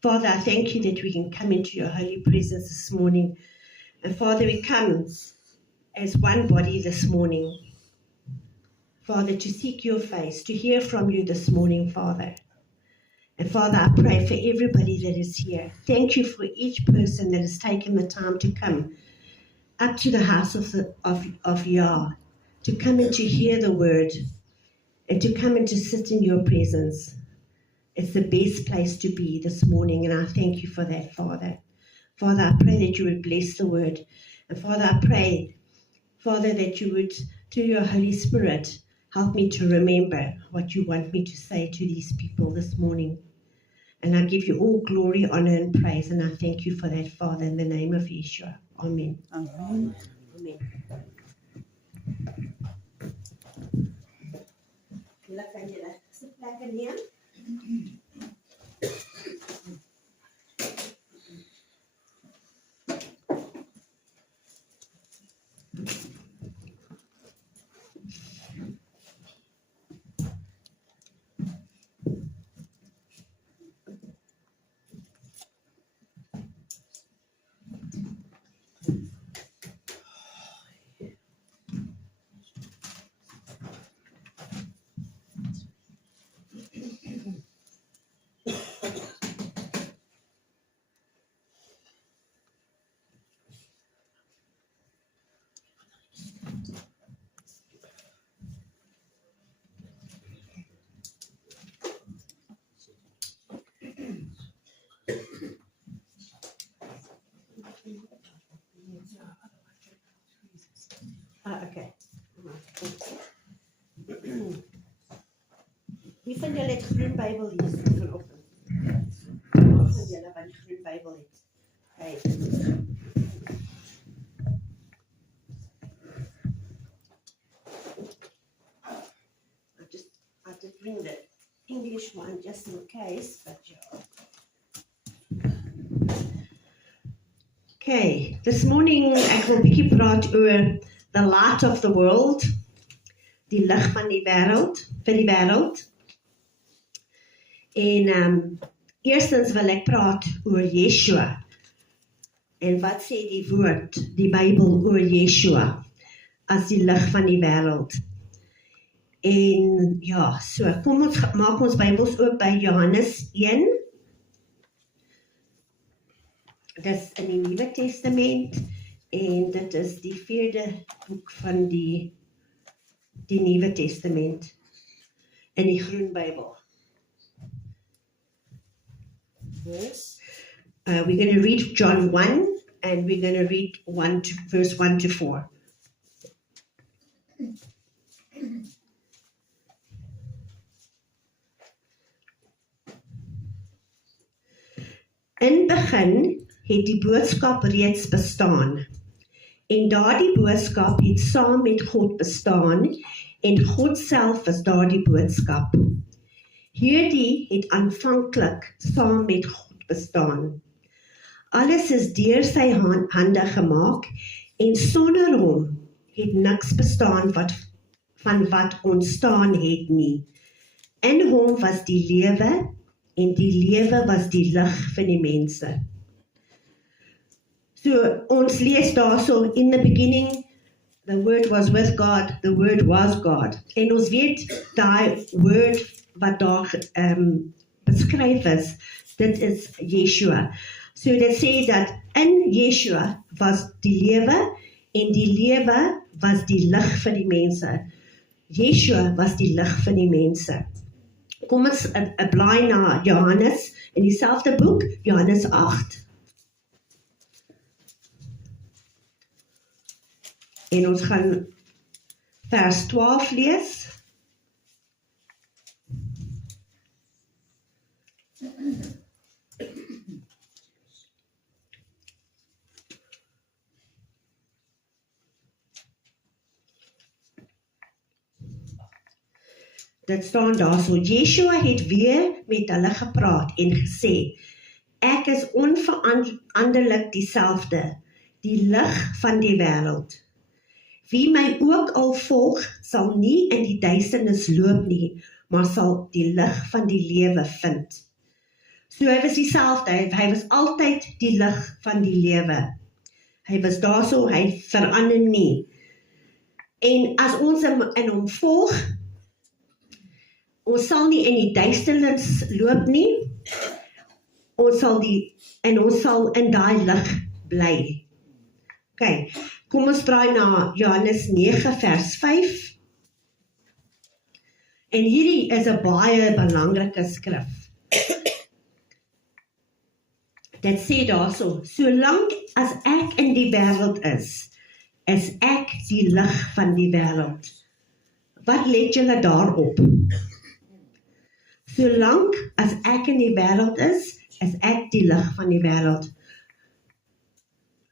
Father, I thank you that we can come into your holy presence this morning. And Father, we come as one body this morning. Father, to seek your face, to hear from you this morning, Father. And Father, I pray for everybody that is here. Thank you for each person that has taken the time to come up to the house of Yah, to come and to hear the word, and to come and to sit in your presence. It's the best place to be this morning, and I thank you for that, Father. Father, I pray that you would bless the word. And Father, I pray, Father, that you would, through your Holy Spirit, help me to remember what you want me to say to these people this morning. And I give you all glory, honor, and praise, and I thank you for that, Father, in the name of Yeshua. Amen. Amen. Amen. Lekker julle. Sit lekker neer. Okay. Wie van julle het groen Bybel hier vanoggend? Wie van julle wat die groen Bybel het? Hey. I did bring the English one just in case, but yeah. Okay, this morning ek wil 'n bietjie praat oor the light of the world, die lig van die wêreld, vir die wêreld. En eerstens wil ek praat oor Yeshua. En wat sê die woord, die Bybel oor Yeshua as die lig van die wêreld? En ja, so kom ons maak ons Bybels oop by Johannes 1. Dit is in die Nuwe Testament en dit is die 4de boek van die Nuwe Testament in die groen Bybel. Yes. We're going to read John 1 and we're going to read verse 1 to 4. In begin het die boodskap reeds bestaan. En daardie boodskap het saam met God bestaan en God self is daardie boodskap. Hierdie het aanvanklik saam met God bestaan. Alles is deur sy hande gemaak en sonder hom het niks bestaan van wat ontstaan het nie. In hom was die lewe en die lewe was die lig vir die mense. So ons lees daarso, in the beginning, the word was with God, the word was God. En ons weet daai woord wat daar beskryf is, dit is Yeshua. So dit sê dat in Yeshua was die lewe en die lewe was die lig vir die mense. Yeshua was die lig vir die mense. Kom ons blaai na Johannes in dieselfde boek, Johannes 8. En ons gaan vers 12 lees. Dit staan daar so, Yeshua het weer met hulle gepraat en gesê, ek is onveranderlik dieselfde, die lig van die wêreld. Wie my ook al volg, sal nie in die duisternis loop nie, maar sal die lig van die lewe vind. So hy was dieselfde, hy was altyd die lig van die lewe. Hy was daar so, hy verander nie. En as ons in hom volg, ons sal nie in die duisternis loop nie, ons sal in daai lig bly. OK, kom ons draai na Johannes 9 vers 5. En hierdie is 'n baie belangrike skrif. Dit sê daarso, solank as ek in die wêreld is ek die lig van die wêreld. Wat let julle daarop? Solank as ek in die wêreld is ek die lig van die wêreld.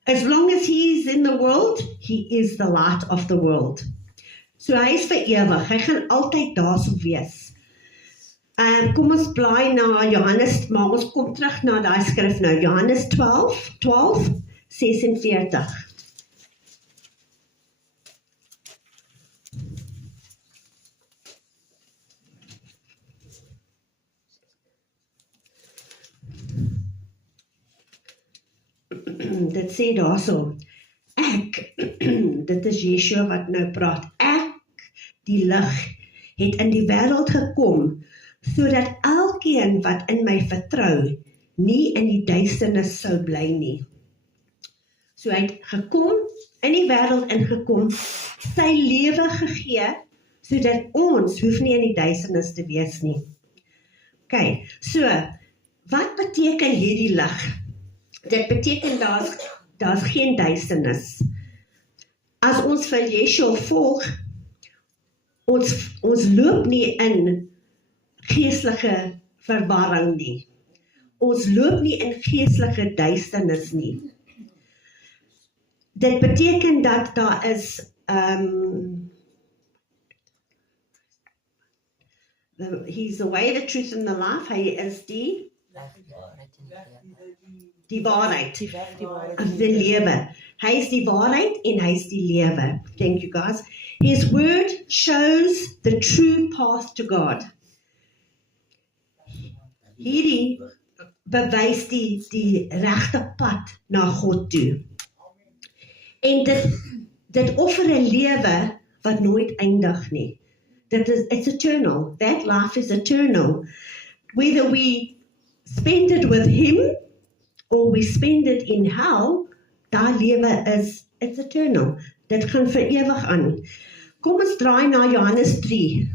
As long as he is in the world, he is the light of the world. So hy is vir ewig, hy gaan altyd daar so wees. Kom ons blaai na Johannes, maar ons kom terug na daai skrif nou, Johannes 12:46. Dit sê daarso, dit is Yeshua wat nou praat, ek, die lig, het in die wêreld gekom, sodat elkeen wat in my vertrou, nie in die duisternis sou bly nie. So hy het gekom, in die wêreld ingekom, sy lewe gegee, sodat ons hoef nie in die duisternis te wees nie. OK, so, wat beteken hierdie lig? Dit beteken daar's geen duisternis. As ons vir Yeshua volg, ons loop nie in geestelike verwarring nie. Ons loop nie in geestelike duisternis nie. Dit beteken dat daar is he's the way, the truth and the life. Hy is die waarheid, die lewe. Hy is die waarheid en hy is die lewe. Thank you guys. His word shows the true path to God. Hierdie bewys die regte pad na God toe. En dit offer 'n lewe wat nooit eindig nie. It's eternal. That life is eternal. Whether we spend it with him or we spend it in hell, daai lewe it's eternal. Dit gaan vir ewig aan. Kom ons draai na Johannes 3.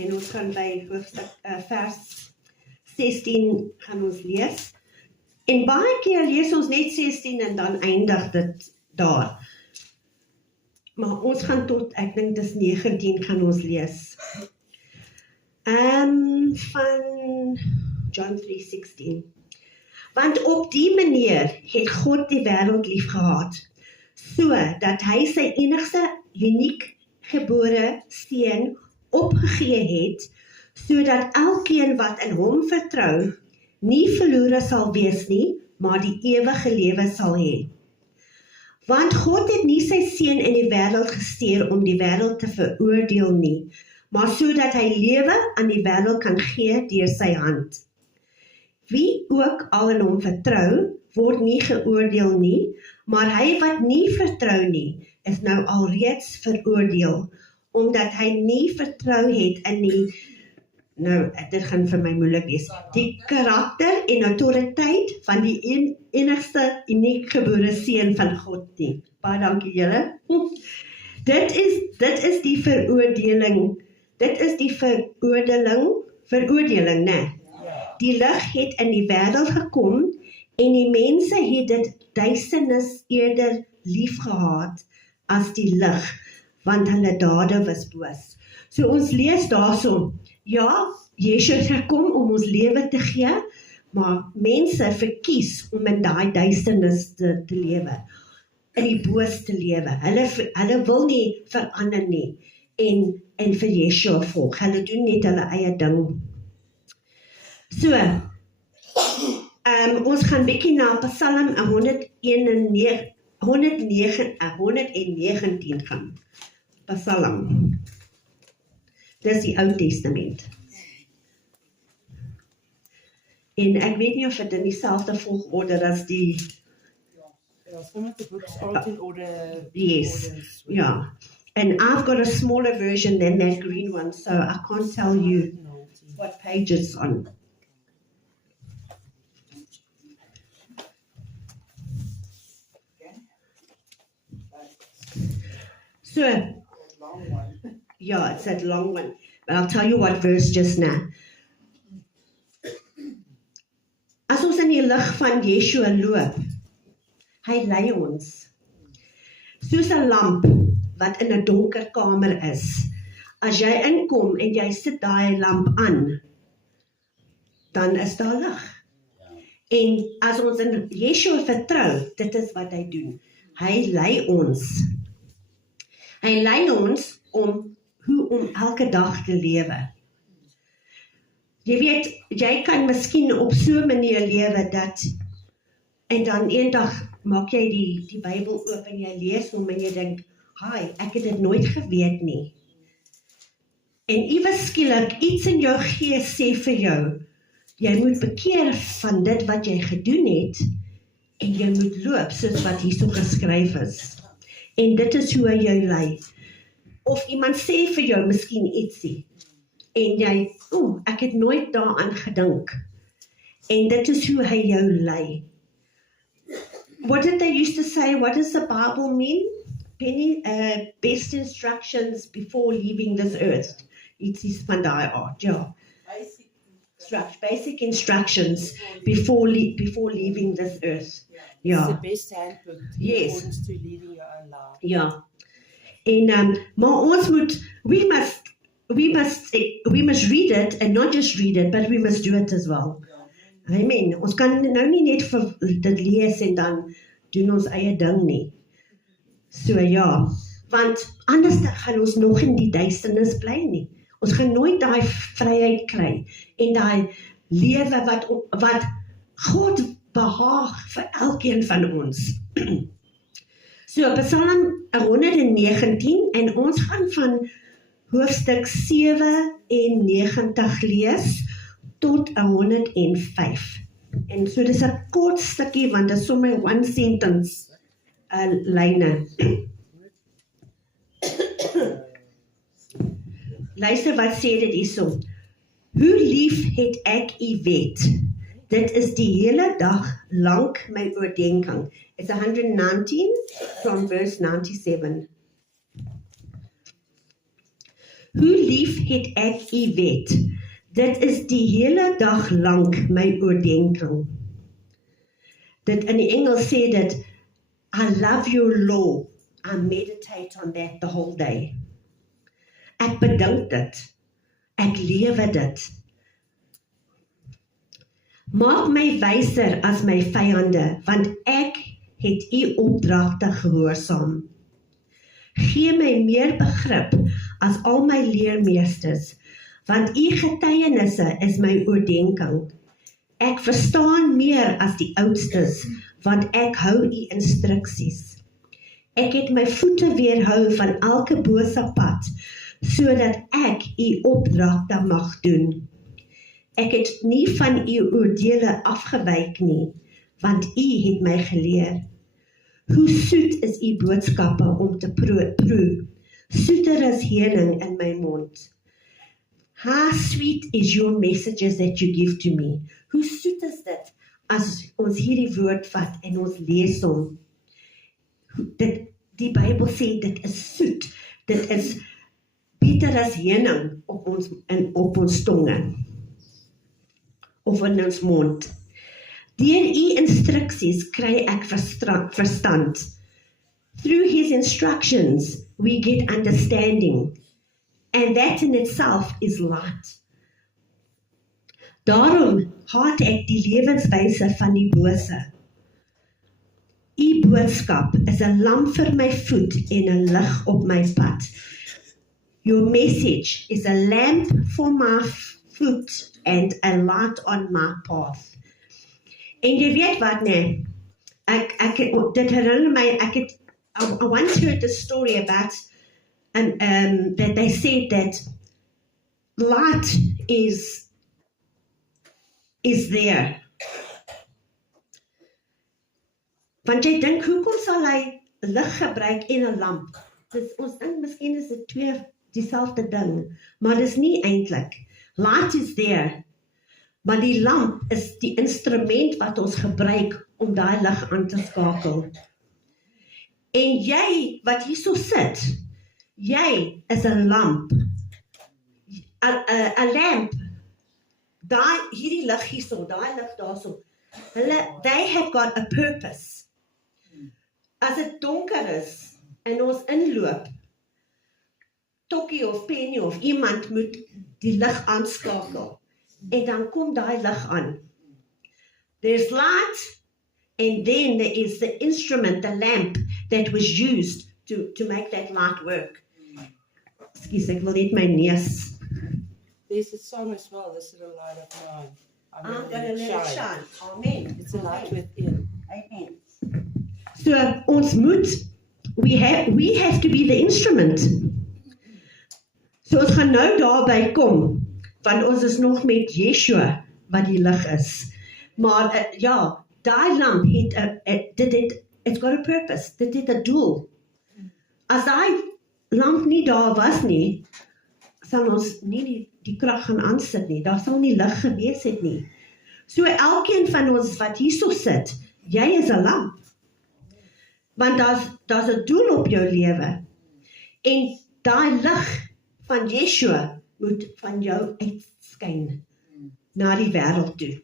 En ons gaan by hoofstuk vers 16 gaan ons lees. En baie keer lees ons net 16 en dan eindig dit daar. Maar ons gaan tot, ek dink dis 19 gaan ons lees. Van John 3:16. Want op die manier het God die wêreld liefgehad, so dat hy sy enigste uniek gebore seun opgegee het, sodat elkeen wat in hom vertrou, nie verlore sal wees nie, maar die ewige lewe sal hê. Want God het nie sy seun in die wêreld gestuur om die wêreld te veroordeel nie, maar sodat hy lewe aan die wêreld kan gee deur sy hand. Wie ook al in hom vertrou, word nie geoordeel nie, maar hy wat nie vertrou nie, is nou alreeds veroordeel, omdat hy nie vertrou het in die, nou, dit gaan vir my moeilik wees, die karakter en autoriteit van die enigste uniek gebore seun van God nie. Baie dankie julle. Dit is die veroordeling. Dit is die veroordeling, né? Die lig het in die wêreld gekom en die mense het dit duisternis eerder liefgehad as die lig, want hulle dade was boos. So ons lees daarso, ja, Yeshua het gekom om ons lewe te gee, maar mense verkies om in daai duisternis te lewe, in die boos te lewe. Hulle wil nie verander nie en vir Yeshua volg. Hulle doen net hulle eie ding. So, ons gaan bietjie na Psalm 119 gaan. Psalm. Dis die Ou Testament. En ek weet nie of dit in dieselfde volgorde as die, Some of the books aren't in order. Yes. orders. yeah. And I've got a smaller version than that green one, so I can't tell you No, what page it's on. So, long one. yeah, it's that long one. But I'll tell you what verse just now. As ons in die lig van Yeshua loop, hy lei ons. Soos 'n lamp wat in 'n donker kamer is. As jy inkom en jy sit daai lamp aan, dan is daar lig. En as ons in Yeshua vertrou, dit is wat hy doen. Hy lei ons. Hy lei ons om hoe om elke dag te lewe. Jy weet, jy kan miskien op so 'n manier lewe dat, en dan eendag maak jy die Bybel oop en jy lees hom en jy dink, "Haai, ek het dit nooit geweet nie." En iewers skielik iets in jou gees sê vir jou, jy moet bekeer van dit wat jy gedoen het en jy moet loop soos wat hierso geskryf is. En dit is hoe hy jou lei. Of iemand sê vir jou miskien ietsie en jy, ek het nooit daaraan gedink. En dit is hoe hy jou lei. What did they used to say? What does the Bible mean? Penny, best instructions before leaving this earth. Ietsie van daai aard, ja. Basic instructions before leaving this earth. It's Ja. the best handbook in Yes. accordance to leading your own life. Ja. En maar ons moet, we must read it and not just read it, but we must do it as well. Amen. Ons kan nou nie net vir dit lees en dan doen ons eie ding nie. So ja, want anders gaan ons nog in die duisternis bly nie. Ons gaan nooit daai vryheid kry en daai lewe wat God behaag vir elkeen van ons. So Psalm 119 en ons gaan van hoofstuk 97 lees tot 105. En so dis 'n kort stukkie want dit is sommer one sentence lyne. Luister wat sê dit hierso. Hoe lief het ek u wet. Dit is die hele dag lank my oordenking. It's 119 from verse 97. Hoe lief het ek u wet. Dit is die hele dag lank my oordenking. Dit in die Engels sê dit, I love your law. I meditate on that the whole day. Ek bedink dit. Ek lewe dit. Maak my wyser as my vyande, want ek het u opdragte gehoorsaam. Gee my meer begrip as al my leermeesters, want u getuienisse is my oordenking. Ek verstaan meer as die oudstes, want ek hou u instruksies. Ek het my voete weerhou van elke bose pad, sodat ek u opdragte mag doen. Ek het nie van u oordele afgewyk nie, want u het my geleer. Hoe soet is u boodskappe om te proe, soeter as honing in my mond. How sweet is your messages that you give to me. Hoe soet is dit as ons hierdie woord vat en ons lees hom. Die Bybel sê dit is soet. Dit is beter as honing op ons tonge of in ons mond. Deur u instruksies kry ek verstand. Through his instructions we get understanding, and that in itself is light. Daarom haat ek die lewenswyse van die bose. U boodskap is 'n lamp vir my voet en 'n lig op my pad. Your message is a lamp for my foot and a light on my path. En jy weet wat, nee, dit herinner my, I once heard a story about, that they said that light is there. Want jy dink, hoekom sal hy lig gebruik en 'n lamp? Ons dink, miskien is dit twee dieselfde ding, maar dis nie eintlik. Light is there, maar die lamp is die instrument wat ons gebruik om daai lig aan te skakel. En jy, wat hierso sit, jy is 'n lamp. 'n lamp, hierdie lig hierso, daai lig daarso, they have got a purpose. As dit donker is en ons inloop, Tokkie of Penny of iemand moet die lig aanskakel en dan kom daai lig aan. There's light and then there is the instrument, the lamp that was used to make that light work. Excuse, ek wil net my neus. There's a song as well, this little light of mine. I'm gonna let it shine. Amen. It's a light within. Amen. So ons moet, we have to be the instrument. So ons gaan nou daarby kom, want ons is nog met Yeshua wat die lig is. Maar ja, daai lamp it's got a purpose, dit het 'n doel. As daai lamp nie daar was nie, sal ons nie die krag gaan aansit nie, daar sal nie lig gewees het nie. So elkeen van ons wat hierso sit, jy is 'n lamp. Want daar's 'n doel op jou lewe. En daai lig van Yeshua moet van jou uitskyn na die wêreld toe.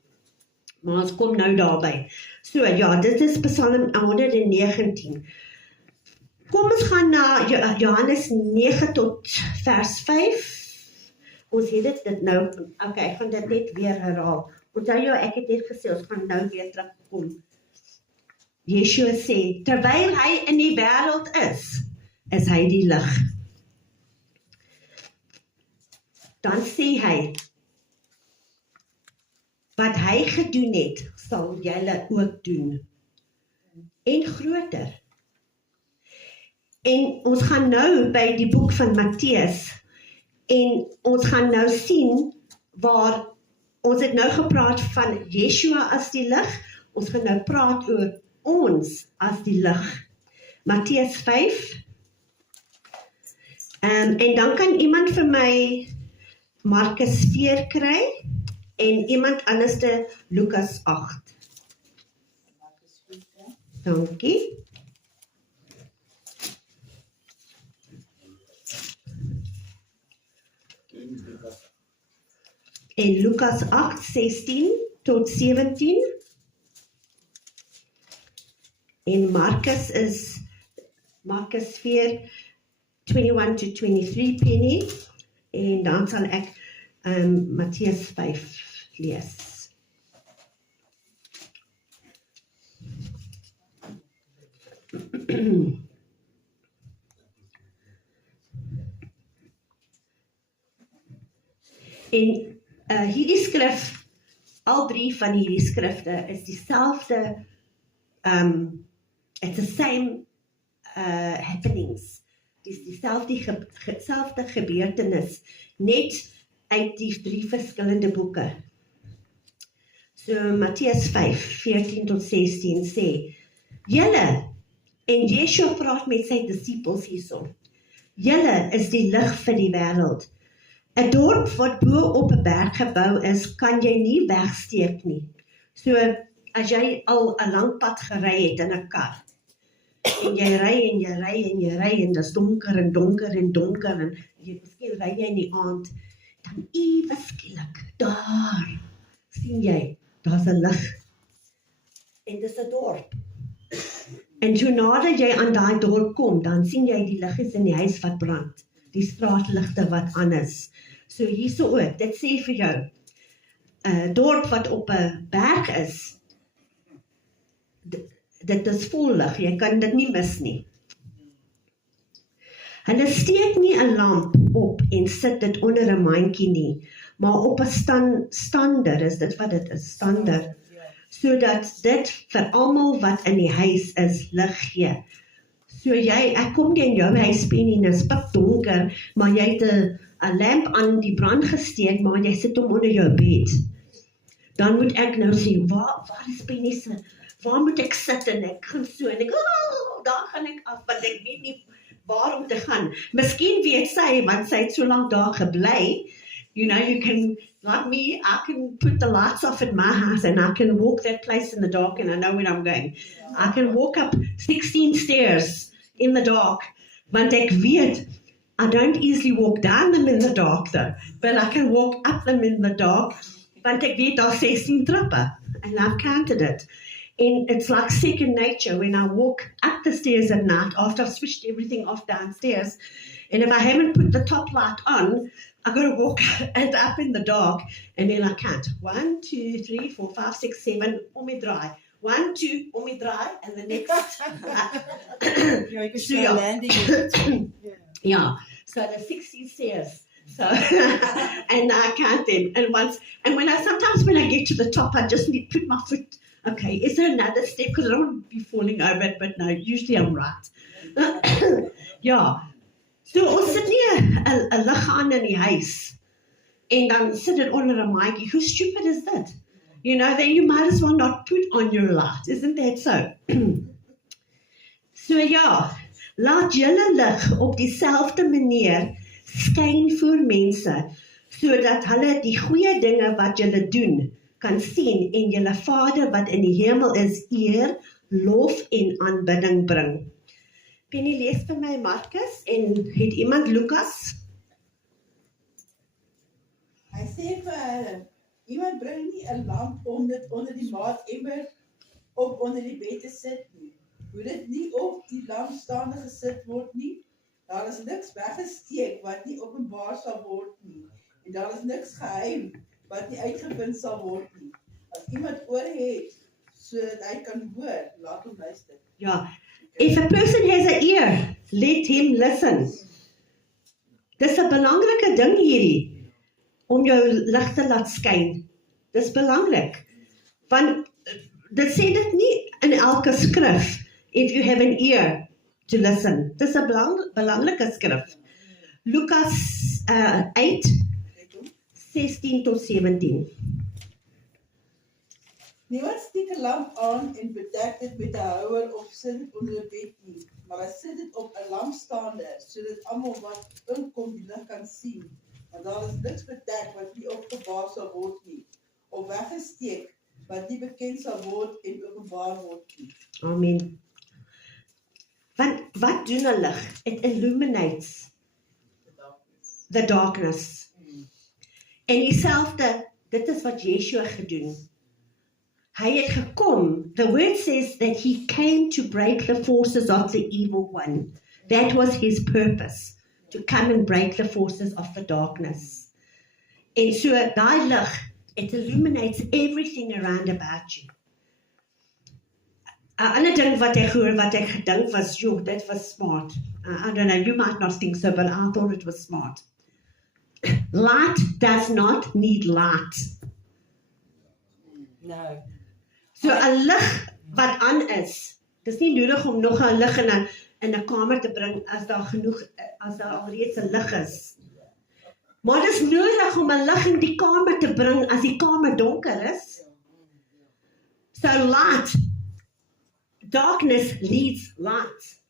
Maar ons kom nou daarby. So ja, dit is Psalm 119. Kom ons gaan na Johannes 9 tot vers 5. Ons het dit nou, okay, ek gaan dit net weer herhaal. Onthou jou, ek het net gesê, ons gaan nou weer terugkom. Yeshua sê, terwyl hy in die wêreld is hy die lig. Dan sê hy, wat hy gedoen het, sal julle ook doen. En groter. En ons gaan nou by die boek van Matteus, en ons gaan nou sien, waar, ons het nou gepraat van Yeshua as die lig, ons gaan nou praat oor ons as die lig. Matteus 5, en dan kan iemand vir my Markus 4 kry, en iemand anderste Lukas 8. Dankie. En Lukas 8, 16 tot 17. En Markus is Markus 4, 21 to 23 Penny. En dan sal ek Matteus 5 lees. En hierdie skrif, al 3 van hierdie skrifte is dieselfde, it's the same happenings, dis dieselfde gebeurtenis, net uit die 3 verskillende boeke. So Matteus 5, 14 tot 16 sê, julle, en Yeshua praat met sy disippels hierso, julle is die lig vir die wêreld. 'n dorp wat bo op 'n berg gebou is, kan jy nie wegsteek nie. So, as jy al 'n lang pad gery het in 'n kar, en jy ry en jy ry en jy ry en dit is donker en donker en donker en miskien ry jy in die aand, dan ewe skielik, daar sien jy, daar's 'n lig. En dis 'n dorp. En so nader jy aan daai dorp kom, dan sien jy die liggies in die huis wat brand, die straatligte wat aan is. So hierso ook, dit sê vir jou, 'n dorp wat op 'n berg is, dit is vol lig, jy kan dit nie mis nie. Hulle steek nie 'n lamp op en sit dit onder 'n mandjie nie, maar op 'n stander, is dit wat dit is, stander, sodat dit vir almal wat in die huis is lig gee. So ek kom nie in jou huis Penny, en is pikdonker, maar jy het 'n lamp aan die brand gesteek, maar jy sit hom onder jou bed. Dan moet ek nou sê, waar is Penny se, waar moet ek sit, en ek gaan so, en ek, daar gaan ek af, want ek weet nie waar om te gaan. Miskien weet sy, want sy het so lank daar gebly, you can, like me, I can put the lights off at my house, and I can walk that place in the dark, and I know where I'm going. I can walk up 16 stairs in the dark, want ek weet, I don't easily walk down them in the dark though, but I can walk up them in the dark, want ek weet daar 16 trappe, and I've counted it. And it's like second nature when I walk up the stairs at night after I've switched everything off downstairs, and if I haven't put the top light on, I've got to walk and up in the dark, and then I count. 1, 2, 3, 4, 5, 6, 7, omdraai. 1, 2, omdraai, and the next. Yeah, so the 60 stairs. So, and I count them. And sometimes when I get to the top, I just need to put my foot. Okay, is there another step? Because I don't want to be falling over it, but no, usually I'm right. Ja, so ons sit nie 'n lig aan in die huis, en dan sit dit onder 'n maatjie. How stupid is that? Then you might as well not put on your light, isn't that so? So ja, laat julle lig op dieselfde manier skyn voor mense, sodat hulle die goeie dinge wat julle doen, kan sien en julle Vader wat in die hemel is eer, lof en aanbidding bring. Penny, lees vir my Markus, en het iemand Lukas? Hy sê vir hulle, iemand bring nie 'n lamp om dit onder die maatemmer of onder die bed te sit nie. Moet dit nie op die lampstaande gesit word nie. Daar is niks weggesteek wat nie openbaar sal word nie. En daar is niks geheim wat nie uitgevind sal word nie. As iemand oor het, sodat hy kan hoor, laat hom luister. Ja, if a person has an ear, let him listen. Dis 'n belangrike ding hierdie, om jou lig te laat skyn. Dis belangrik, want dit sê dit nie in elke skrif, if you have an ear to listen. Dis 'n belangrike skrif. Lukas 8, 16 tot 17. Niemand steek 'n lamp aan en bedek dit met 'n houer of sit dit onder 'n bed nie, maar hy sit dit op 'n lampstander, sodat almal wat inkom die lig kan sien. Want daar is niks bedek wat nie opgebaar sal word nie, of weggesteek wat nie bekend sal word en openbaar word nie. Amen. Want wat doen 'n lig? It illuminates the darkness. En dieselfde, dit is wat Yeshua gedoen. Hy het gekom, the word says that he came to break the forces of the evil one. That was his purpose, to come and break the forces of the darkness. En so, daai lig, it illuminates everything around about you. 'n ander ding wat ek hoor, wat ek gedink was, joh, that was smart. I don't know, you might not think so, but I thought it was smart. Light does not need light. No. So 'n lig wat aan is, dis nie nodig om nog 'n lig in 'n kamer te bring as daar alreeds 'n lig is. Maar dis nodig om 'n lig in die kamer te bring as die kamer donker is. So light, darkness needs light.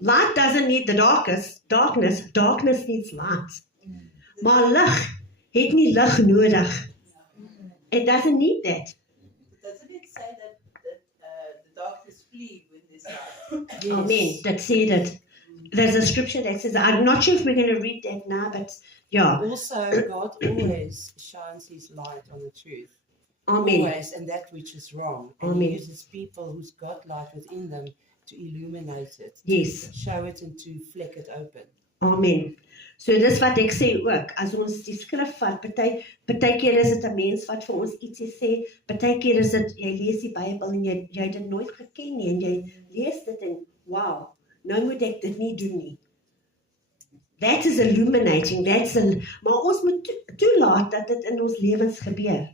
Light doesn't need the darkness needs light. Maar lig het nie lig nodig. It doesn't need that. Doesn't it say that the darkness flee when there's light? Yes. Amen. That said it. There's a scripture that says, I'm not sure if we're going to read that now, but yeah. Also, God always shines his light on the truth. Amen. Always, and that which is wrong. And Amen. he uses people who's got light within them to illuminate it. Yes. Show it and to fleck it open. Amen. So dis wat ek sê ook, as ons die skrif vat, partykeer is dit 'n mens wat vir ons ietsie sê, partykeer is dit, jy lees die Bybel en jy het dit nooit geken nie, en jy lees dit en, wow, nou moet ek dit nie doen nie. That is illuminating, maar ons moet toelaat dat dit in ons lewens gebeur.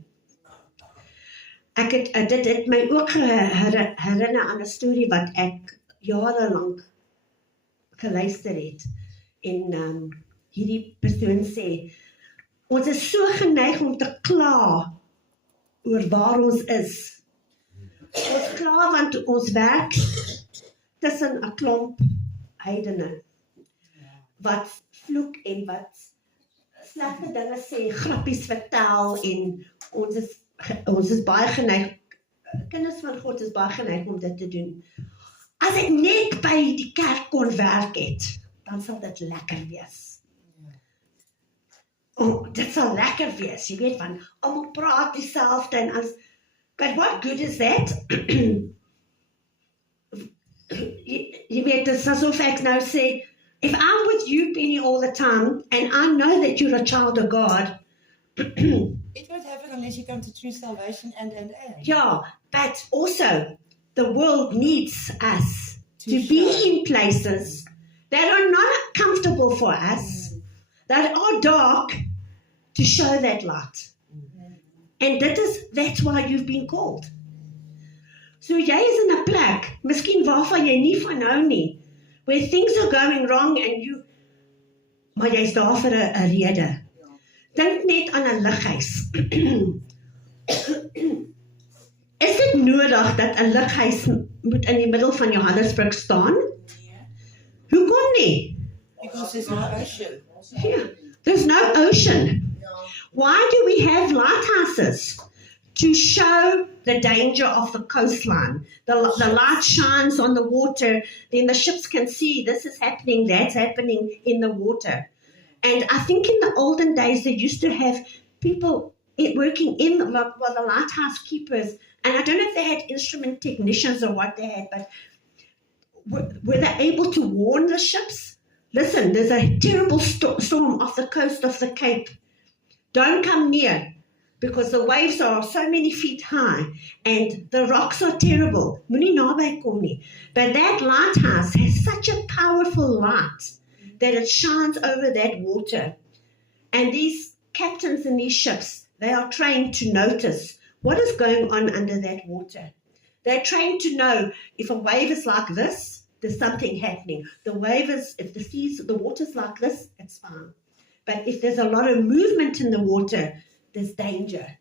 Dit het my ook herinner aan 'n storie wat ek jarelang geluister het. En hierdie persoon sê, ons is so geneig om te kla oor waar ons is. Ons kla want ons werk tussen 'n klomp heidene wat vloek en wat slegte dinge sê, grappies vertel en ons is baie geneig, kinders van God is baie geneig om dit te doen. As ek net by die kerk kon werk het, dan sal dit lekker wees. Dit sal lekker wees, jy weet van, almal praat dieselfde en as, but what good is that? jy weet, dit is asof ek nou sê, if I'm with you, Penny, all the time, and I know that you're a child of God, It won't happen unless you come to true salvation and. yeah, but also, the world needs us to be in places that are not comfortable for us, that are dark, to show that light. And that's why you've been called. So jy is in 'n plek, miskien waarvan jy nie van hou nie, where things are going wrong and maar jy's daar vir 'n rede. Dink net aan 'n lighuis. Is dit nodig dat 'n lighuis moet in die middel van Johannesburg staan? Hoekom nie? Because there's no ocean. Yeah, there's no ocean. Why do we have lighthouses? To show the danger of the coastline. The light shines on the water, then the ships can see this is happening, that's happening in the water. And I think in the olden days, they used to have people working in the lighthouse keepers, and I don't know if they had instrument technicians or what they had, but were they able to warn the ships? Listen, there's a terrible storm off the coast of the Cape. Don't come near, because the waves are so many feet high, and the rocks are terrible. Moenie naby kom nie. But that lighthouse has such a powerful light that it shines over that water. And these captains in these ships, they are trained to notice what is going on under that water. They're trained to know if a wave is like this, there's something happening. If the water's like this, it's fine. But if there's a lot of movement in the water, there's danger.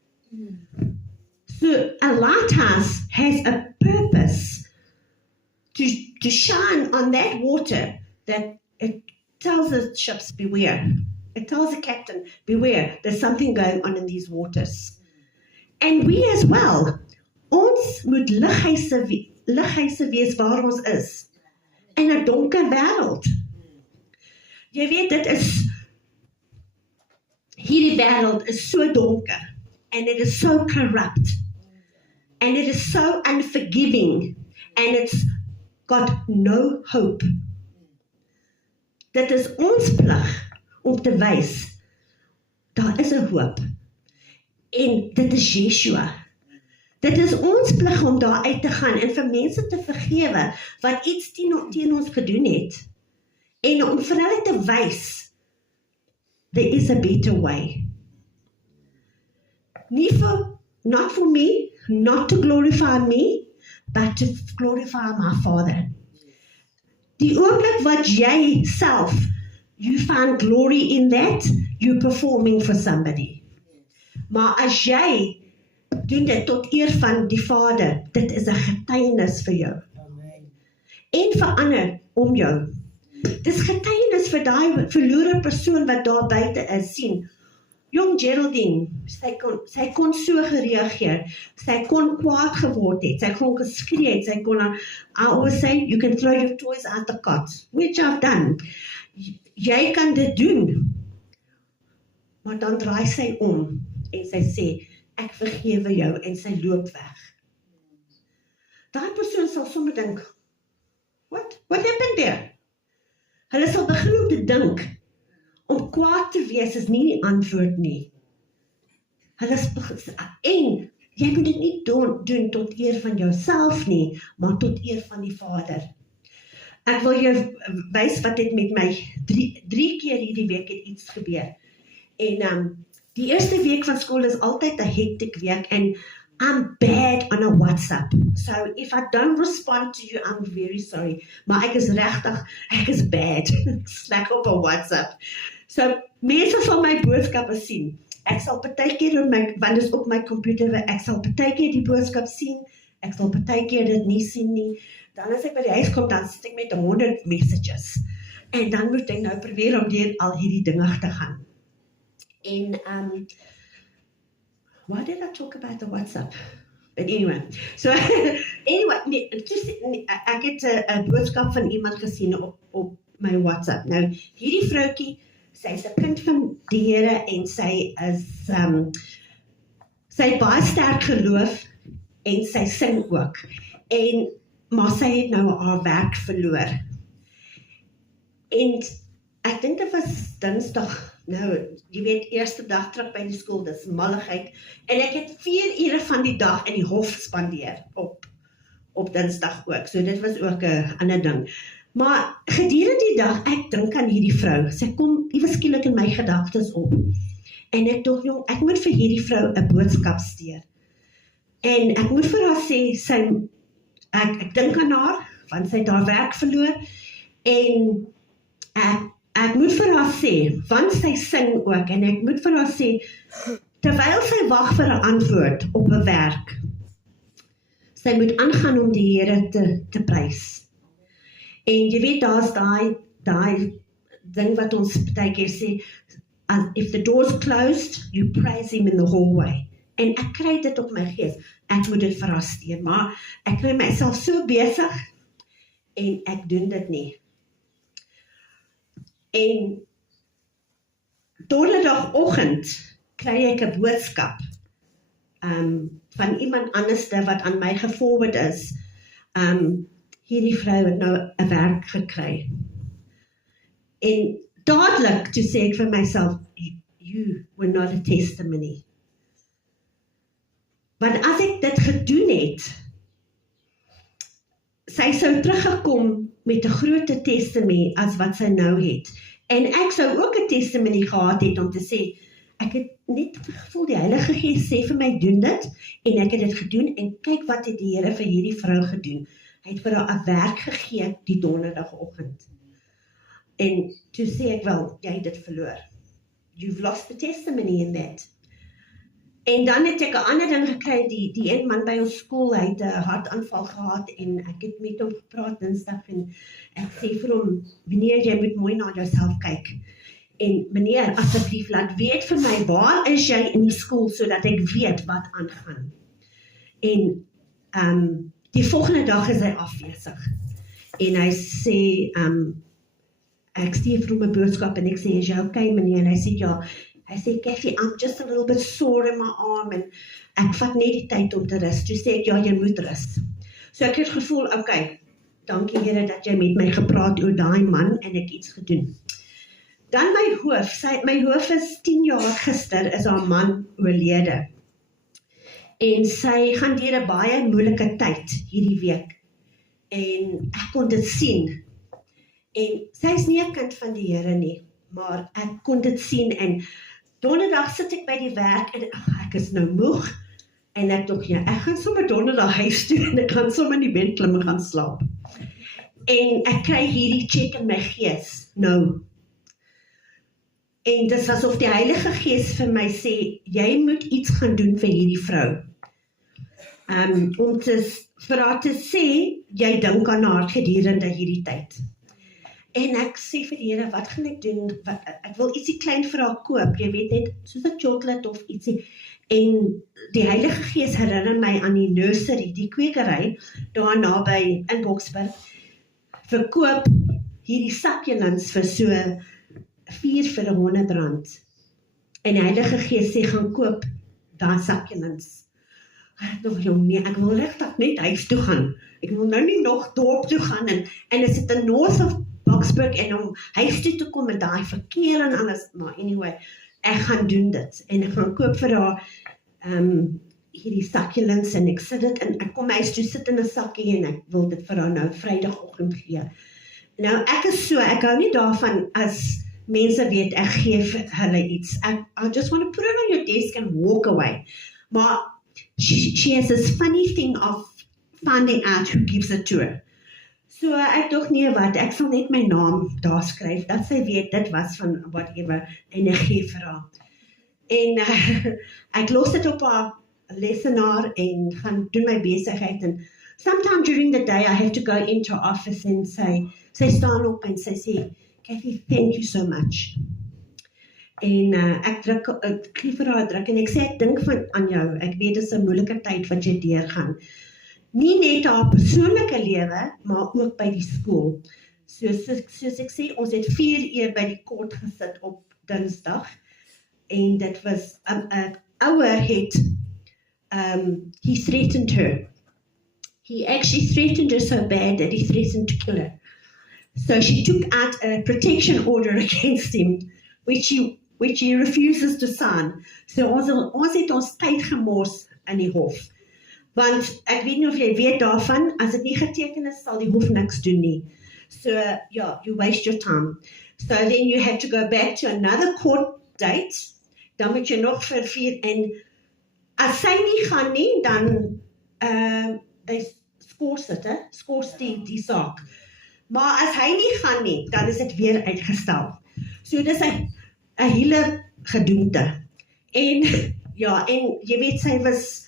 So a lighthouse has a purpose to shine on that water, that it tells the ships, beware. It tells the captain, beware, there's something going on in these waters. And we as well, ons moet lighuise wees waar ons is, in 'n donker wêreld. Jy weet, hierdie wêreld is so donker, and it is so corrupt, and it is so unforgiving, and it's got no hope. Dit is ons plig om te wys, daar is 'n hoop, en dit is Yeshua. Dit is ons plig om daar uit te gaan en vir mense te vergewe wat iets teen ons gedoen het, en om vir hulle te wys, there is a better way. Not for me, not to glorify me, but to glorify my Father. Die oomblik wat jy self, you find glory in that, you're performing for somebody. Maar as jy doen dit tot eer van die Vader, dit is 'n getuienis vir jou. Amen. En vir ander om jou. Dis getuienis vir daai verlore persoon wat daar buite is, sien. Jong Geraldine, sy kon so gereageer, sy kon kwaad geword het, sy kon geskree het, sy kon, I always say, you can throw your toys out the cot, which I've done. Jy kan dit doen, maar dan draai sy om, en sy sê, ek vergewe jou, en sy loop weg. Daai persoon sal sommer dink, what happened there? Hulle sal begin om te dink, om kwaad te wees is nie die antwoord nie. En jy moet dit nie doen tot eer van jouself nie, maar tot eer van die Vader. Ek wil jou wys wat het met my drie keer hierdie week het iets gebeur. En die eerste week van skool is altyd 'n hectic week and I'm bad on a WhatsApp. So if I don't respond to you, I'm very sorry. Maar ek is bad. Sleg op 'n WhatsApp. So mense sal my boodskappe sien. Ek sal partykeer want dit is op my komputer, ek sal partykeer die boodskap sien, ek sal partykeer dit nie sien nie. Dan as ek by die huis kom, dan sit ek met 100 messages. En dan moet ek nou probeer om deur al hierdie dinge te gaan. En why did I talk about the WhatsApp? But anyway, so anyway, ek het 'n boodskap van iemand gesien op my WhatsApp. Nou, hierdie vroutjie, sy is 'n kind van die Here en sy het baie sterk geloof en sy sing ook. Maar sy het nou haar werk verloor. En ek dink dit was Dinsdag. Nou, jy weet, eerste dag terug by die skool, dis malligheid. En ek het 4 ure van die dag in die hof spandeer op Dinsdag ook. So dit was ook 'n ander ding. Maar gedurende die dag, ek dink aan hierdie vrou. Sy kom ewe skielik in my gedagtes op. En ek dink, jong, ek moet vir hierdie vrou 'n boodskap stuur. En ek moet vir haar sê, ek dink aan haar, want sy het haar werk verloor. En ek moet vir haar sê, want sy sing ook, en ek moet vir haar sê, terwyl sy wag vir 'n antwoord op 'n werk, sy moet aangaan om die Here te prys. En jy weet, daar's daai ding wat ons partykeer sê, if the door's closed, you praise him in the hallway. En ek kry dit op my gees, ek moet dit vir haar stuur, maar ek kry myself so besig, en ek doen dit nie. En donderdagoggend kry ek 'n boodskap van iemand anderste wat aan my geforward is. Hierdie vrou het nou 'n werk gekry. En dadelik toe sê ek vir myself, you were not a testimony. Want as ek dit gedoen het, sy sou teruggekom met 'n groter testimony as wat sy nou het. En ek sou ook 'n testimony gehad het om te sê, ek het net gevoel die Heilige Gees sê vir my, doen dit, en ek het dit gedoen, en kyk wat het die Here vir hierdie vrou gedoen. Hy het vir haar 'n werk gegee die donderdagoggend. En toe sê ek wel, jy het dit verloor. You've lost the testimony in that. En dan het ek 'n ander ding gekry, die een man by ons skool, hy het 'n hartaanval gehad, en ek het met hom gepraat Dinsdag, en ek sê vir hom, meneer, jy moet mooi na jouself kyk. En meneer, asseblief, laat weet vir my, waar is jy in die skool, sodat ek weet wat aangaan. En die volgende dag is hy afwesig. En hy sê, ek stuur vir hom 'n boodskap, en ek sê, is jy okay, meneer? En hy sê, ja. Hy sê, Kathy, I'm just a little bit sore in my arm, en ek vat net die tyd om te rus. Toe sê ek, ja, jy moet rus. So ek het gevoel, okay, dankie Here dat jy met my gepraat oor daai man, en ek iets gedoen. Dan my hoof is 10 jaar gister, is haar man oorlede. En sy gaan deur 'n baie moeilike tyd hierdie week. En ek kon dit sien. En sy is nie 'n kind van die Here nie, maar ek kon dit sien, en donderdag sit ek by die werk, en ek is nou moeg, en ek dink, ja, ek gaan sommer donderdag huis toe, en ek gaan sommer in die bed klim en gaan slaap. En ek kry hierdie check in my gees, nou. En dis asof die Heilige Gees vir my sê, jy moet iets gaan doen vir hierdie vrou. Om vir haar te sê, jy dink aan haar gedurende hierdie tyd. En ek sê vir die Here, wat gaan ek doen? Ek wil ietsie klein vir haar koop, jy weet net, soos 'n chocolate of ietsie. En die Heilige Gees herinner my aan die nursery, die kwekery, daar naby in Boksburg, verkoop hierdie sakjelings vir so 4 vir R100. En die Heilige Gees sê, gaan koop daai sakjelings. Ek dink, nee, ek wil regtig net huis toe gaan. Ek wil nou nie nog dorp toe gaan, en is dit in North of Boksburg, en om huis toe te kom met daai verkeer en alles, maar anyway, ek gaan doen dit, en ek gaan koop vir haar hierdie sakjelings, en ek sit dit in, ek kom huis toe, sit in 'n sakkie, en ek wil dit vir haar nou Vrydagoggend gee. Nou, ek is so, ek hou nie daarvan as mense weet, ek gee vir hulle iets. I just want to put it on your desk and walk away. Maar she has this funny thing of finding out who gives it to her. So ek dog nee wat, ek sal net my naam daar skryf, dat sy weet dit was van whatever, en ek gee vir haar. En ek los dit op haar lesenaar en gaan doen my besigheid. En sometime during the day I have to go into her office and say, sy staan op en sy sê, Kathy, thank you so much. En ek gee vir haar 'n druk en ek sê, ek dink aan jou, ek weet dit is 'n moeilike tyd wat jy deurgaan. Nie net haar persoonlike lewe, maar ook by die skool. Soos ek sê, ons het 4 uur by die kort gesit op Dinsdag, en dit was, ouer het, he threatened her. He actually threatened her so bad that he threatened to kill her. So she took out a protection order against him, which he refuses to sign. So ons het ons tyd gemors in die hof. Want ek weet nie of jy weet daarvan, as dit nie geteken is, sal die hof niks doen nie. So yeah, you waste your time. So then you have to go back to another court date, dan moet jy nog vir 4, en as sy nie gaan nie, dan they skors die saak. Maar as hy nie gaan nie, dan is dit weer uitgestel. So dis 'n hele gedoente. En ja, en jy weet sy was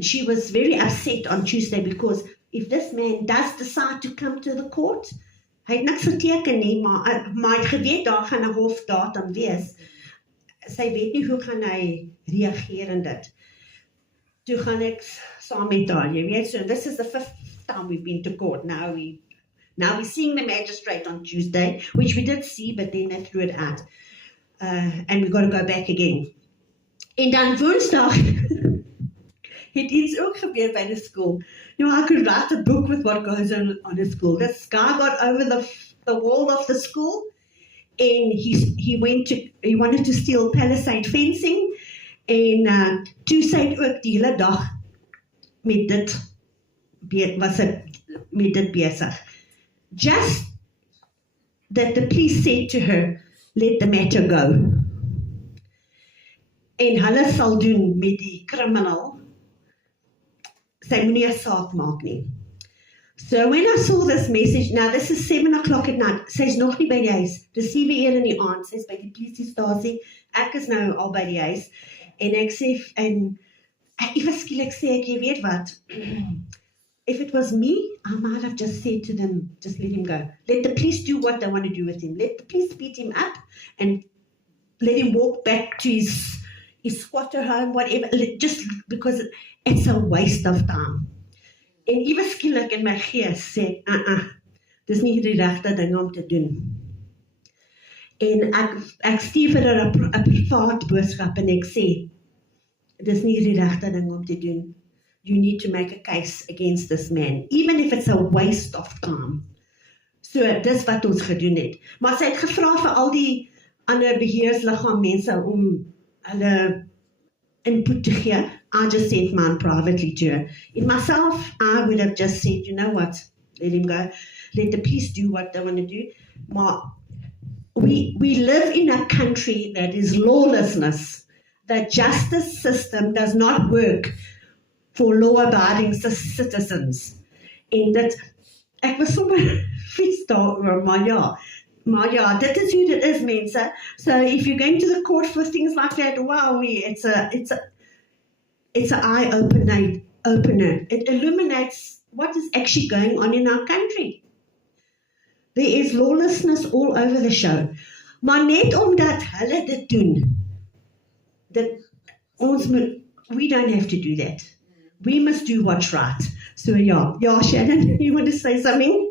she was very upset on Tuesday because if this man does decide to come to the court, hy het niks geteken nie, maar hy het geweet daar gaan 'n hofdatum wees. Sy weet nie hoe gaan hy reageer in dit. Toe gaan ek saam met haar, jy weet, so this is the 5th time we've been to court. Now we're seeing the magistrate on Tuesday, which we did see, but then they threw it out. And we've got to go back again. En dan Woensdag het iets ook gebeur by die school. You know, I could write a book with what goes on the school. This guy got over the wall of the school, and he wanted to steal palisade fencing, en toe sy het ook die hele dag met dit besig. Just that the police said to her, let the matter go. En hulle sal doen met die criminal, sy moenie 'n saak maak nie. So when I saw this message, now this is 7 o'clock at night, sy's nog nie by die huis, dis 7 uur in die aand, sy's by die polisiestasie, ek is nou al by die huis, en ek sê, en ewe skielik sê ek, jy weet wat, if it was me, I might have just said to them, just let him go. Let the police do what they want to do with him. Let the police beat him up and let him walk back to his squatter home, whatever, just because it's a waste of time. En ewe skielik in my gees sê, dis nie die regte ding om te doen. En ek stuur vir haar 'n privaat boodskap en ek sê, dis nie die regte ding om te doen. You need to make a case against this man, even if it's a waste of time. So, dis wat ons gedoen het. Maar sy het gevra vir al die ander beheersliggaam mense om hulle input te gee. I just sent mine privately to her. In myself, I would have just said, you know what, let him go. Let the police do what they want to do. Maar we live in a country that is lawlessness. The justice system does not work for law-abiding citizens. En dit, ek was sommer vies daaroor, maar ja, dit is hoe dit is, mense. So if you're going to the court for things like that, wow, it's an eye-opener. It illuminates what is actually going on in our country. There is lawlessness all over the show. Maar net omdat hulle dit doen, we don't have to do that. We must do what's right. So yeah, Shannon, you want to say something?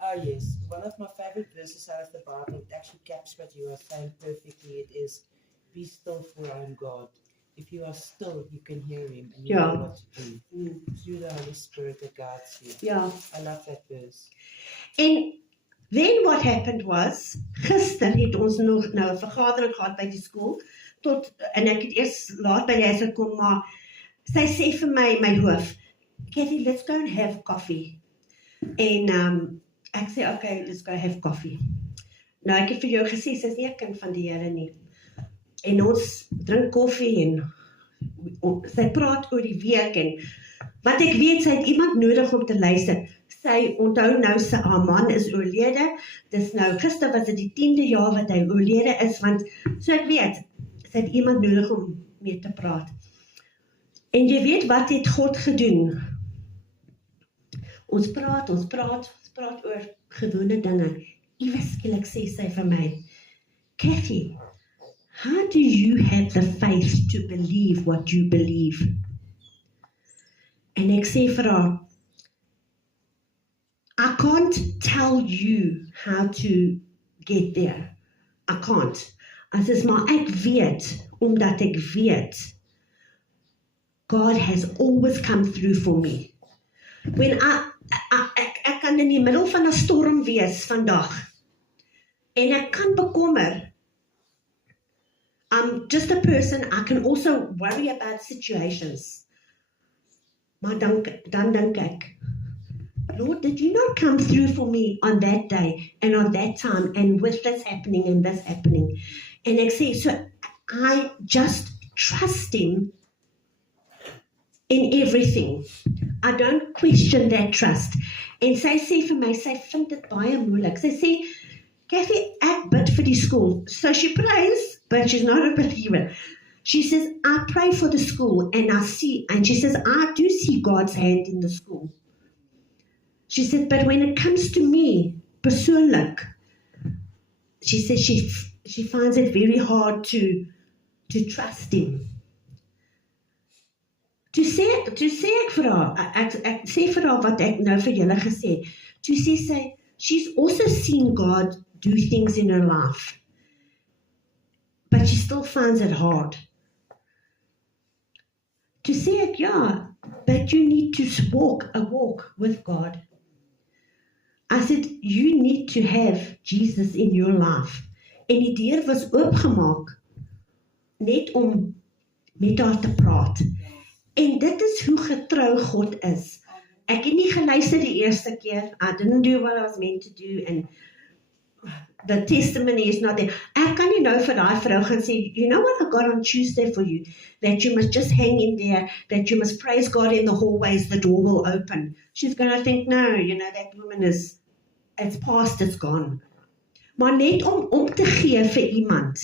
Oh yes, one of my favorite verses out of the Bible, it actually caps what you are saying perfectly. It is, be still for I am God. If you are still, you can hear him and you know what to do. Through the Holy Spirit that guides you. Yeah. I love that verse. And then what happened was, gister het ons nog nou 'n vergadering gehad by die skool, en ek het eers laat by die huis gekom, maar sy sê vir my hoof, Kathy, let's go and have coffee. En ek sê, okay, let's go have coffee. Nou, ek het vir jou gesê, sy is nie 'n kind van die Here nie. En ons drink koffie en sy praat oor die week en wat ek weet, sy het iemand nodig om te luister. Sy onthou nou haar man is oorlede. Dis nou, gister was dit die 10de jaar wat hy oorlede is, want so ek weet, sy het iemand nodig om mee te praat. En jy weet wat het God gedoen? Ons praat oor gewone dinge. Iewers skielik sê sy vir my, Kathy, how do you have the faith to believe what you believe? En ek sê vir haar, I can't tell you how to get there. I can't. As is maar ek weet, omdat ek weet, God has always come through for me. When ek kan in die middel van 'n storm wees vandag, en ek kan bekommer. I'm just a person, I can also worry about situations. Maar dan dink ek, Lord, did you not come through for me on that day and on that time and with this happening and this happening? And ek sê, so I just trust him in everything. I don't question that trust. En sy sê vir my, sy vind dit baie moeilik. Sy sê, Kathy, ek bid vir die school. So she prays, but she's not a believer. She says, I pray for the school and she says, I do see God's hand in the school. She said, but when it comes to me, persoonlik, she says she finds it very hard to trust him. Toe sê ek vir haar, ek sê vir haar wat ek nou vir julle gesê, toe sê sy, she's also seen God do things in her life, but she still finds it hard. Toe sê ek, ja, but you need to walk a walk with God. I said, you need to have Jesus in your life. En die deur was oopgemaak, net om met haar te praat. En dit is hoe getrou God is. Ek het nie geluister die eerste keer. I didn't do what I was meant to do. And the testimony is not there. Ek kan nie nou vir daai vrou gaan sê, you know what I got on Tuesday for you? That you must just hang in there, that you must praise God in the hallways, the door will open. She's going to think, no, you know, that woman it's past, it's gone. Maar net om te gee vir iemand,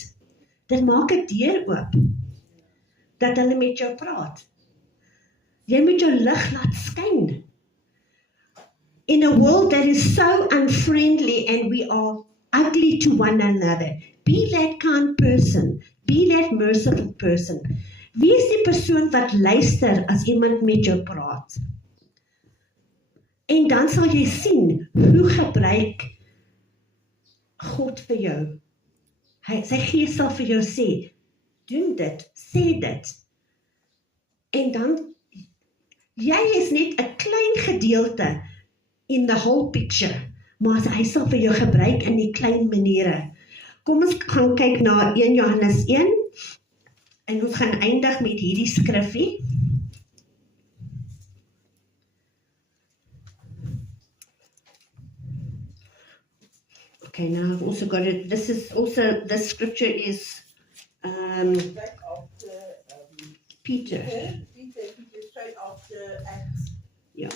dit maak 'n deur oop, dat hulle met jou praat. Jy moet jou lig laat skyn. In a world that is so unfriendly and we are ugly to one another, be that kind person, be that merciful person. Wie is die persoon wat luister as iemand met jou praat? En dan sal jy sien, hoe gebruik God vir jou. Sy Gees sal vir jou sê, doen dit, sê dit. En dan, jy is net 'n klein gedeelte in the whole picture, maar hy sal vir jou gebruik in die klein maniere. Kom ons gaan kyk na 1 Johannes 1, en ons gaan eindig met hierdie skrifgie. Okay, now I've also got it. This scripture is Right after Peter. Peter straight after Acts. Ja.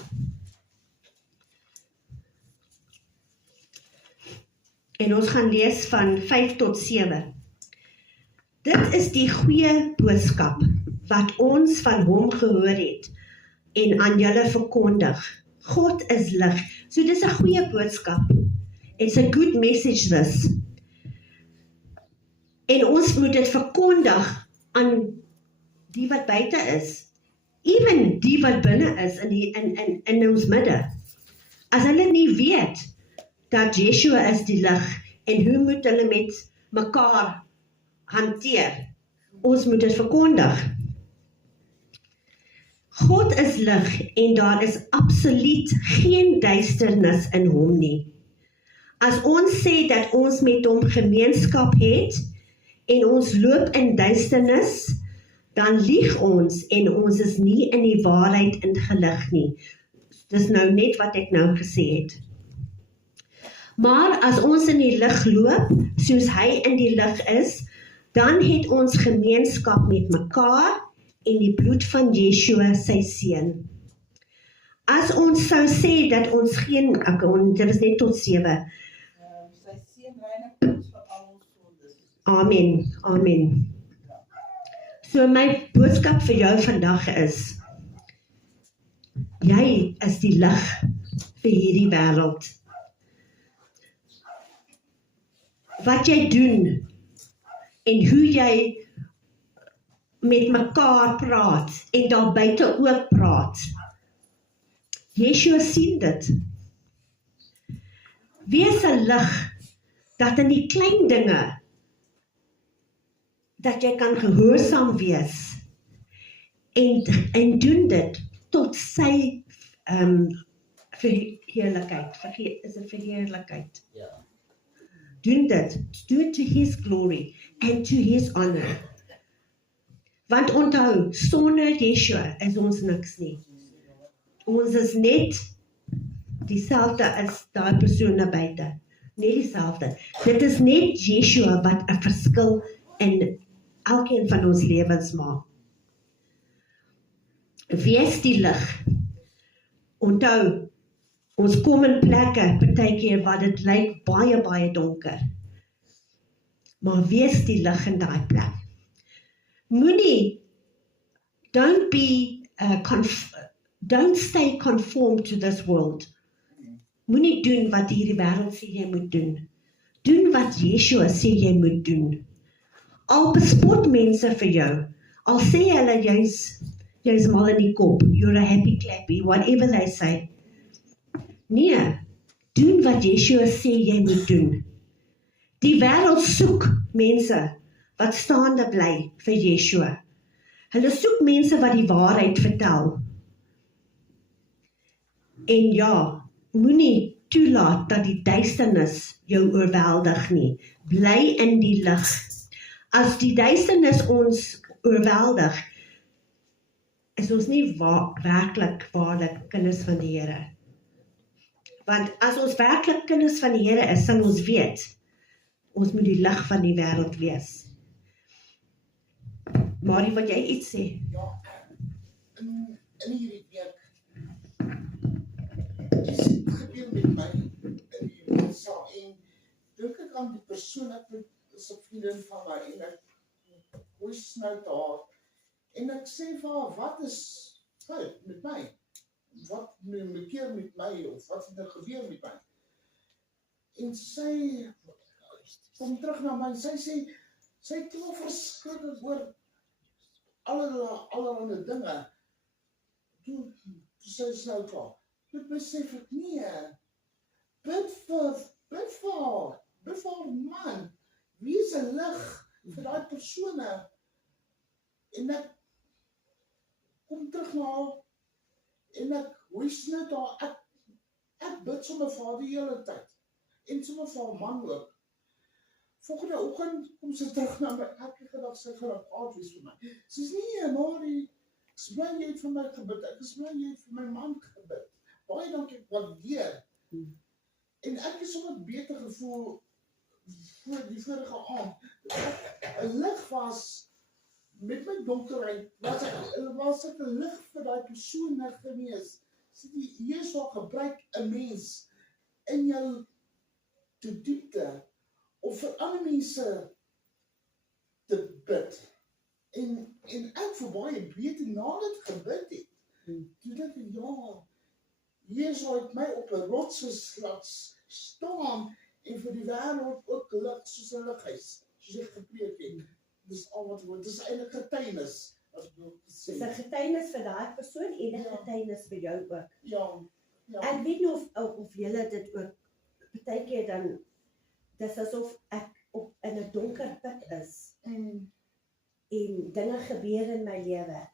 En ons gaan lees van 5 tot 7. Dit is die goeie boodskap wat ons van hom gehoor het en aan julle verkondig. God is lig. So dis 'n goeie boodskap. It's a good message this. En ons moet dit verkondig aan die wat buite is. Even die wat binne is in ons midde. As hulle nie weet dat Yeshua is die lig en hoe moet hulle met mekaar hanteer? Ons moet dit verkondig. God is lig en daar is absoluut geen duisternis in hom nie. As ons sê dat ons met hom gemeenskap het en ons loop in duisternis, dan lieg ons en ons is nie in die waarheid ingelig nie. Dis nou net wat ek nou gesê het. Maar as ons in die lig loop, soos hy in die lig is, dan het ons gemeenskap met mekaar en die bloed van Yeshua sy seun. As ons sou sê dat ons geen, dit is net tot 7. Sy seun reinig ons van al ons sondes. Amen, amen. So my boodskap vir jou vandag is, jy is die lig vir hierdie wêreld. Wat jy doen en hoe jy met mekaar praat en daar buite ook praat. Yeshua sien dit. Wees 'n lig dat in die klein dinge dat jy kan gehoorsaam wees en doen dit tot sy verheerlikheid. Is dit verheerlikheid? Ja. Doen dit. Do it to his glory and to his honor. Want onthou, sonder Yeshua is ons niks nie. Ons is net dieselfde as daai persoon na buite. Net dieselfde. Dit is net Yeshua wat 'n verskil in elkeen van ons lewens maak. Wees die lig. Onthou, ons kom in plekke partykeer waar dit lyk baie, baie donker. Maar wees die lig in daai plek. Moenie, don't stay conformed to this world. Moenie doen wat hierdie wêreld sê jy moet doen. Doen wat Yeshua sê jy moet doen. Al bespot mense vir jou, al sê hulle jy's mal in die kop, you're a happy clappy, whatever they say. Nee, doen wat Yeshua sê jy moet doen. Die wêreld soek mense wat staande bly vir Yeshua. Hulle soek mense wat die waarheid vertel. En ja, moenie toelaat dat die duisternis jou oorweldig nie. Bly in die lig. As die duisternis ons oorweldig, is ons nie werklik waarlik kinders van die Here. Want as ons werklik kinders van die Here is, sal ons weet, ons moet die lig van die wêreld wees. Marie, wat jy iets sê? Ja, in hierdie week is dit gebeur met my in die mensa en dink ek aan die persoon, ek is 'n vriendin van my en ek voice note haar en ek sê vir haar, wat is fout met my? Wat keer met my of wat het er gebeur met my? En sy kom terug na my en sy sê, sy kla verskriklik oor allerhande dinge. Toe sy is nou klaar. Toe besef ek nie, bid vir haar man, wees 'n lig vir daai persone. En ek kom terug na haar en ek voice note haar, ek bid sommer vir haar die hele tyd. En sommer vir haar man ook. Volgende oggend kom sy terug na my, ek het gedag sy gaan kwaad wees vir my. Sy sê, nee, Marie, ek is bly jy het vir my gebid, ek is bly jy het vir my man gebid. Baie dankie, ek waardeer. En ek is sommer beter gevoel voor die vorige aand. 'n lig was met my donkerheid, was ek 'n lig vir daai persoon gewees. Sê die Yeshua gebruik 'n mens in jou te diepte of vir ander mense te bid. En ek vir baie beter nadat ek gebid het. Toe dink ek, ja, Yeshua het my op 'n rots laat staan en vir die wêreld ook lig soos 'n lighuis, soos ek gepreek het. Dis al wat word, dis eintlik getuienis. Dis 'n getuienis vir daai persoon en 'n getuienis vir jou ook. Ja. Ek weet nie of julle dit ook partykeer dan, dis asof ek in 'n donker put is en dinge gebeur in my lewe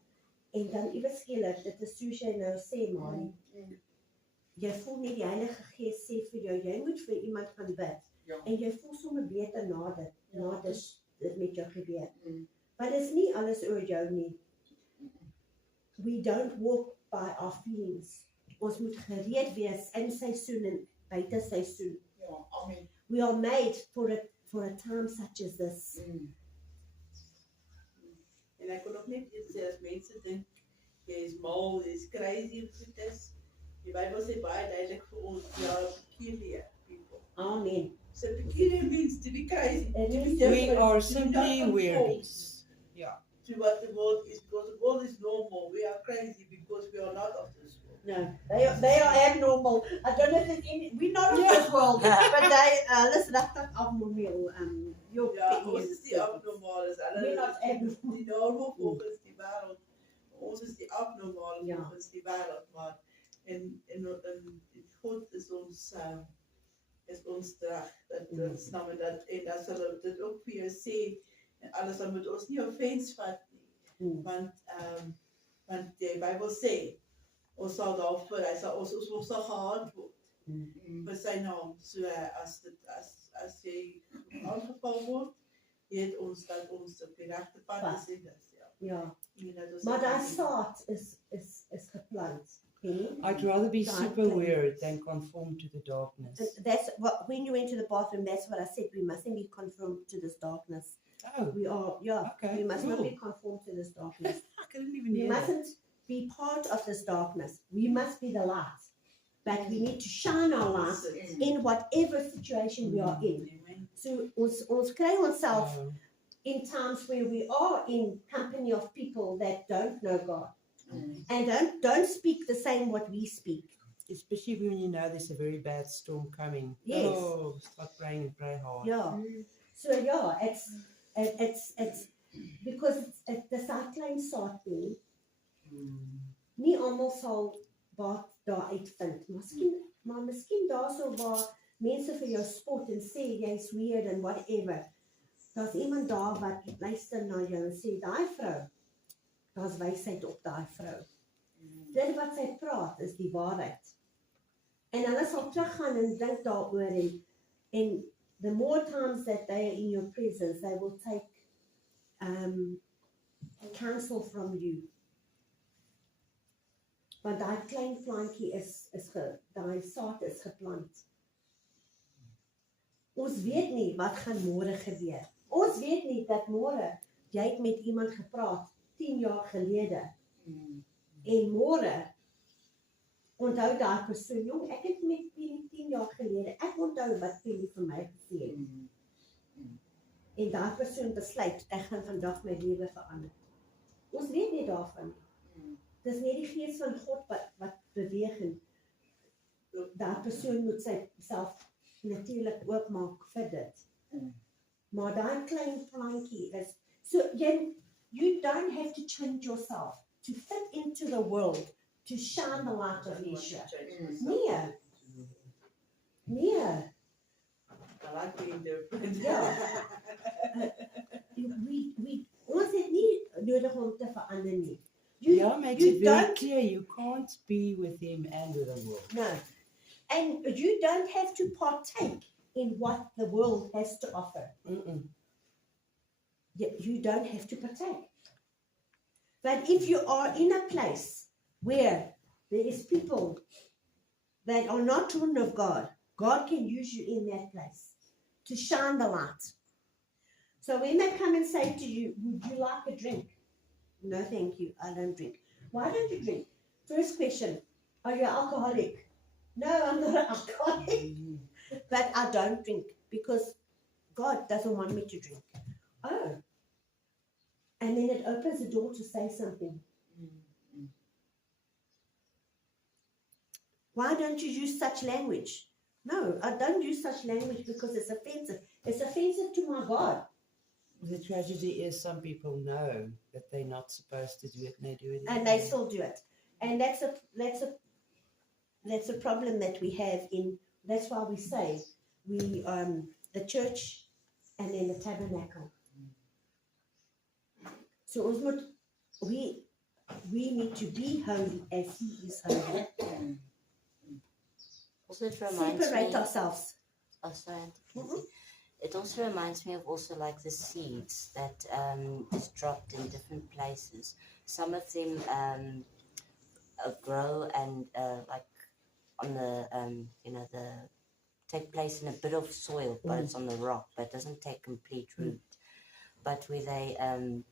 en dan iewes skielik, dit is soos jy nou sê, Marie, jy voel nie die Heilige Gees sê vir jou, jy moet vir iemand gaan bid en jy voel sommer beter na dit met jou gebeur. Maar dit is nie alles oor jou nie. We don't walk by our feelings. ons moet gereed wees in seisoen en buite seisoen. Ja, amen. We are made for a time such as this. En ek kon nog net iets sê, as mense dink, jy is mal, jy is crazy, of dit is, die Bijbel sê baie duidelik vir ons, we are peculiar people. Amen. So peculiar means to be crazy. And To be we different, are to be simply not conformed weirdies. Yeah. To what the world is, because the world is normal. We are crazy because we are not of this world. No, they are abnormal. I don't know if there's any, we're not of this world, but they, listen, I think abnormal, your Ja, opinion ons is die abnormales. Hulle We're not is abnormal. die normal volgens die wêreld. Ons is die abnormale Ja. volgens die wêreld, maar en God is ons drag. Dat snap jy dat en dan sal hulle dit ook vir jou sê en alles dan moet ons nie offense vat nie. Want die Bybel sê ons sal daarvoor, ons sal gehaat word vir sy naam. So as jy aangeval word, weet ons dat ons op die regte pad is en dis Ja, en dat ons maar daai saad is geplant. Penny. I'd rather be Right, super okay. weird than conform to the darkness. And that's what, when you went to the bathroom, that's what I said. We mustn't be conformed to this darkness. Oh, We are, yeah, okay. we must not cool. be conformed to this darkness. I didn't even We hear that. mustn't be part of this darkness. We must be the light. But we need to shine our light in whatever situation we are in. Amen. So ons kry onsself Oh, in times where we are in company of people that don't know God and don't speak the same what we speak. especially when you know there's a very bad storm coming. Yes. Oh, start praying and pray hard. Yeah. So yeah, it's because it's the cyclone saad nie. Nie almal sal wat daar uitvind. Maar miskien daarso waar mense vir jou spot en sê jy's weird and whatever. Daar's iemand daar wat luister na jou en sê daai vrou, daar's wysheid op daai vrou. Dit wat sy praat is die waarheid. En hulle sal teruggaan en dink daaroor en the more times that they are in your presence, they will take counsel from you. Want daai klein plantjie daai saad is geplant. Ons weet nie wat gaan môre gebeur. Ons weet nie dat môre jy het met iemand gepraat 10 jaar gelede. En môre onthou daai persoon, jong, ek het met Penny 10 jaar gelede, ek onthou wat Penny vir my gesê het. En daai persoon besluit, ek gaan vandag my lewe verander. Ons weet nie daarvan nie. Dis net die gees van God wat beweeg en daai persoon moet sy self natuurlik oopmaak vir dit. Maar daai klein plantjie is, so you don't have to change yourself to fit into the world, to shine the light of Yeshua. Nee. Nee. I like being different. Ja. Ons het nie nodig om te verander nie. Yeah, makes you it very don't- clear you can't be with him and with the world. No. And you don't have to partake in what the world has to offer. You don't have to partake. But if you are in a place where there is people that are not children of God, God can use you in that place to shine the light. So when they come and say to you, would you like a drink? No, thank you, I don't drink. Why don't you drink? First question, are you alcoholic? No, I'm not an alcoholic. But I don't drink because God doesn't want me to drink. Oh. And then it opens the door to say something. Why don't you use such language? No, I don't use such language because it's offensive. It's offensive to my God. The tragedy is some people know that they're not supposed to do it and they do it. And they still do it. And that's a problem that we have that's why we say the church and then the tabernacle. So we need to be holy as he is holy. Also, it reminds Separate me. ourselves. Oh, sorry. Mhm. It also reminds me of also like the seeds that is dropped in different places. Some of them grow and like on the take place in a bit of soil, but it's on the rock, but it doesn't take complete root. But where they and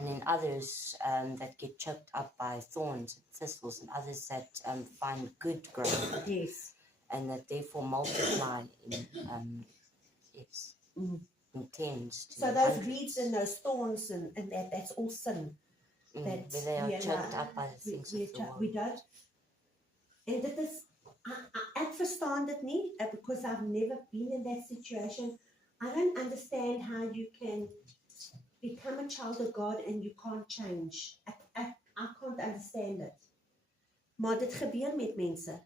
then others that get choked up by thorns and thistles, and others that find good ground Yes. and that therefore multiply in intends to. So those reeds and those thorns and that's all sin. Where they are choked up by the things of the world. We don't. En dit is ek verstaan dit nie because I've never been in that situation. I don't understand how you can become a child of God and you can't change. I can't understand it. Maar dit gebeur met mense.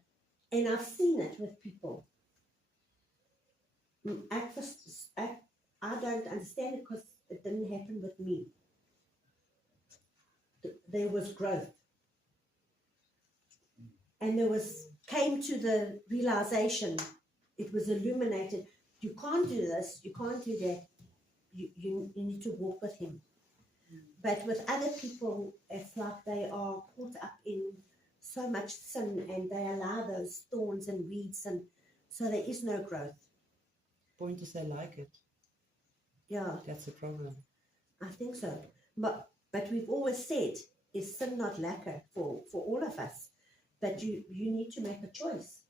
And I've seen it with people. I don't understand it because it didn't happen with me. There was growth. And came to the realization, it was illuminated, you can't do this, you can't do that, you need to walk with him. But with other people, it's like they are caught up in so much sin and they allow those thorns and weeds, and so there is no growth. Point is they like it. Yeah, That's the problem. I think so. But we've always said, is sin not lacquer for all of us? But you need to make a choice.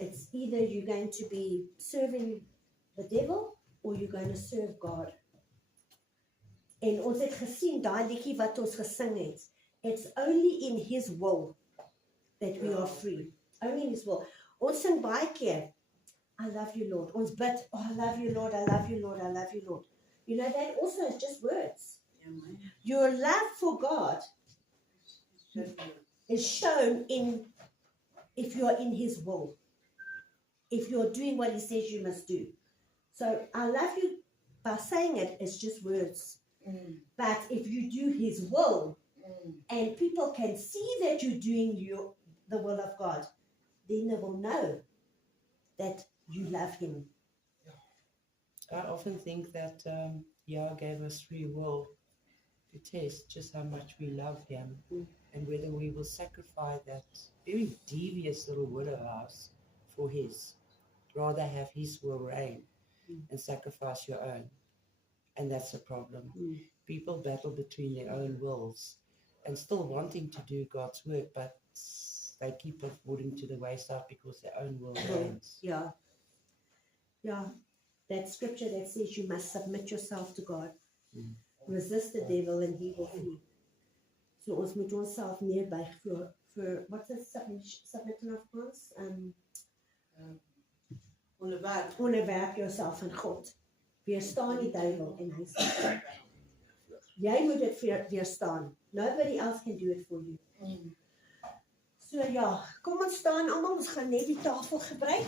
It's either you're going to be serving the devil or you're going to serve God. En ons het gesien daai liedjie wat ons gesing het. It's only in his will that we are free. Only in his will. Ons sing baie keer, I love you, Lord. Ons bid, oh, I love you, Lord, I love you, Lord, I love you, Lord. You know, that also is just words. Your love for God is shown if you are in his will, if you're doing what he says you must do. So I love you, by saying it, it's just words. But if you do his will, and people can see that you're doing the will of God, then they will know that you love him. I often think that Yah gave us free will to test just how much we love him and whether we will sacrifice that very devious little will of ours for his. Rather have his will reign and sacrifice your own. And that's the problem. People battle between their own wills and still wanting to do God's work, but they keep it falling to the wayside because their own will reigns. Yeah. That scripture that says you must submit yourself to God. Resist the devil and he will flee. So ons moet onsself neerbuig vir what's the submitting of Christ? Onderwerp jouself aan God. Weerstaan die duiwel en hy sal. Jy moet dit weerstaan. Nobody else can do it for you. So ja, kom ons staan almal, ons gaan net die tafel gebruik.